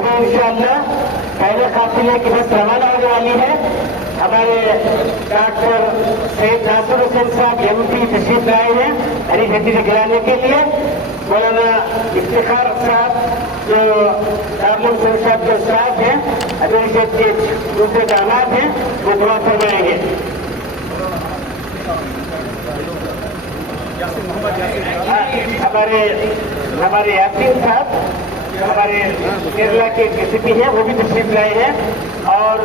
अभी इंशाअल्लाह पहले काफिले की बस रवाना होने वाली है। हमारे डॉक्टर सैयद नासिर हुसैन साहब MP तशरीफ लाए हैं हरी झंडी दिखलाने के लिए। मौलाना इफ्तिखार साहब जो दारुल उलूम साहब के उस्ताद हैं, अमीर शेख के दूसरे दामाद हैं, वो दुआ फरमाएंगे। हमारे यासीन साहब हमारे केरला के DCP हैं, वो भी तशरीफ लाए हैं। और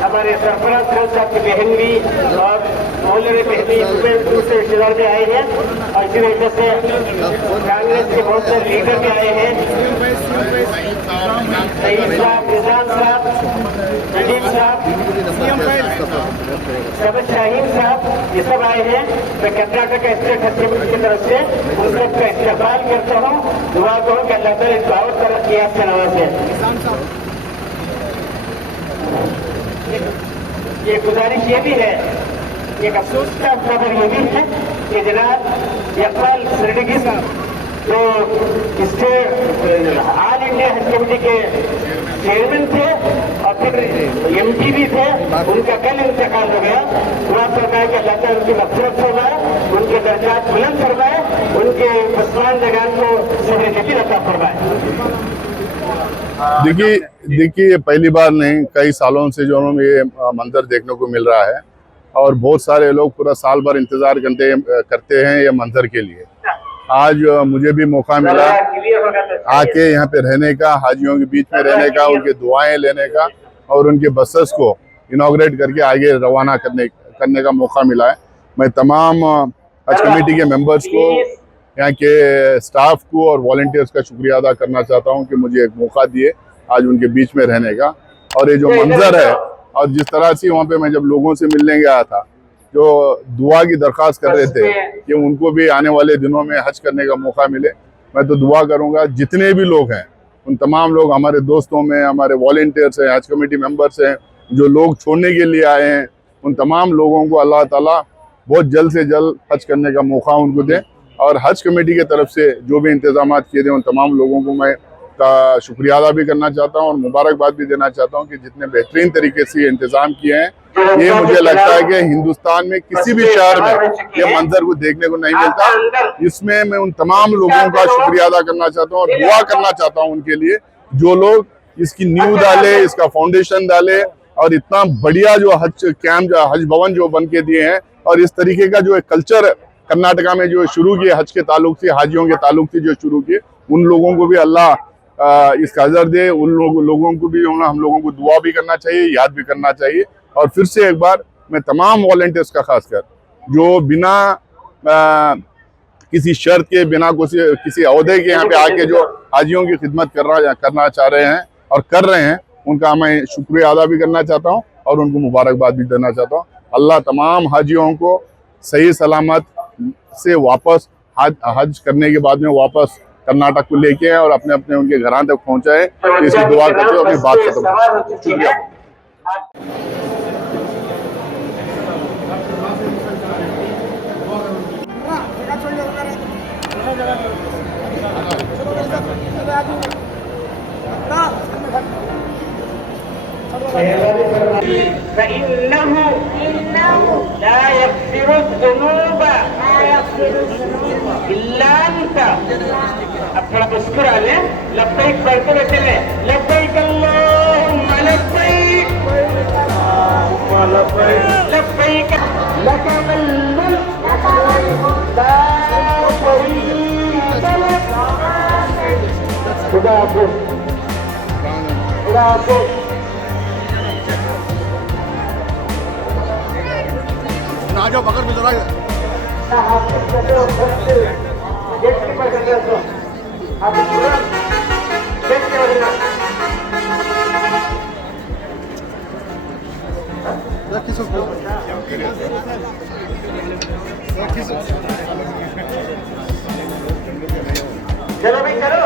हमारे सरफराज खान साहब की बहन भी और मौलाना बहनी दूसरे रिश्तेदार भी आए हैं। और इसी वजह से कांग्रेस के बहुत सारे लीडर भी आए हैं। सईद साहब, निजाम साहब, नजीब साहब, सबज शाहीन साहब, ये सब आए हैं। मैं कर्नाटक स्टेट असेंबली की तरफ से उन सबका इस्तेमाल करता हूँ। दुआ करूँ कि अल्लाह ताला इनको और तरक्की आपसे नवाजे। ये गुजारिश ये भी है, एक अफसोस का खबर ये भी है कि जनाब इकबाल सिद्दीकी जो ऑल इंडिया हज कमेटी के चेयरमैन थे और फिर MP भी थे, उनका कल इंतकाल हो गया। दुआ फरमाए कि अल्लाह ताला उनकी मग़फ़िरत फरमाए, उनके दर्जात बुलंद फरमाए, उनके पसमानदगान को सब्र जमील अता फरमाए। देखिए पहली बार नहीं, कई सालों से जो हमें ये मंजर देखने को मिल रहा है और बहुत सारे लोग पूरा साल भर इंतजार करते हैं ये मंजर के लिए। आज मुझे भी मौका मिला आके यहाँ पे रहने का, हाजियों के बीच में रहने का, उनके दुआएं लेने का और उनके बसेस को इनॉग्रेट करके आगे रवाना करने का मौका मिला है। मैं तमाम हज कमेटी के मेंबर्स को, यहाँ के स्टाफ को और वॉलंटियर्स का शुक्रिया अदा करना चाहता हूँ कि मुझे एक मौका दिए आज उनके बीच में रहने का। और ये जो मंजर है और जिस तरह से वहाँ पे मैं जब लोगों से मिलने गया था जो दुआ की दरख्वास्त कर रहे थे कि उनको भी आने वाले दिनों में हज करने का मौका मिले, मैं तो दुआ करूँगा जितने भी लोग हैं उन तमाम लोग, हमारे दोस्तों में हमारे वॉलंटियर्स हैं, हज कमेटी मेंबर्स हैं, जो लोग छोड़ने के लिए आए हैं, उन तमाम लोगों को अल्लाह ताला बहुत जल्द से जल्द हज करने का मौका उनको दें। और हज कमेटी की तरफ से जो भी इंतजाम किए थे उन तमाम लोगों को मैं का शुक्रिया अदा भी करना चाहता हूं और मुबारकबाद भी देना चाहता हूं कि जितने बेहतरीन तरीके से इंतजाम किए हैं। ये मुझे लगता है कि हिंदुस्तान में किसी भी शहर में ये मंजर को देखने को नहीं मिलता। इसमें मैं उन तमाम लोगों का शुक्रिया अदा करना चाहता हूं और दुआ करना चाहता हूं उनके लिए जो लोग इसकी नींव डाले, इसका फाउंडेशन डाले और इतना बढ़िया जो हज कैंप, हज भवन जो बन के दिए हैं और इस तरीके का जो कल्चर कर्नाटका में जो शुरू किए हज के ताल्लुक से, हाजियों के ताल्लुक से जो शुरू किए, उन लोगों को भी अल्लाह इसका अजर दे। उन लोगों को भी हम लोगों को दुआ भी करना चाहिए, याद भी करना चाहिए। और फिर से एक बार मैं तमाम वॉलंटियर्स का खासकर जो बिना किसी शर्त के, बिना किसी अहदे के यहाँ पे आके जो हाजियों की खिदमत करना चाह रहे हैं और कर रहे हैं, उनका मैं शुक्रिया अदा भी करना चाहता हूँ और उनको मुबारकबाद भी देना चाहता हूँ। अल्लाह तमाम हाजियों को सही सलामत से वापस हज करने के बाद में वापस कर्नाटक को लेके आए और अपने अपने उनके घरां तक पहुंचाए। तो इसकी दुआ करते हुए अपनी बात खत्म। शुक्रिया। ला यग़फ़िरु ज़ुनूब इल्ला अंता। अब थोड़ा मुस्कुरा ले, लब्बैक पढ़ते हुए चले, लब्बैक अल्लाहुम्मा लब्बैक, लब्बैक लकल मुल्क ला शरीका लक। खुदा हाफ़िज़, खुदा हाफ़िज़। आ जाओ बकर में जरा चलो भाई चलो।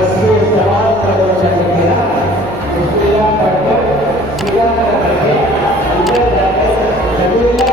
उसके सवाल का जवाब देना बिस्मिल्लाह पढ़कर सीधा करके अंदर जाकर नबील्लाह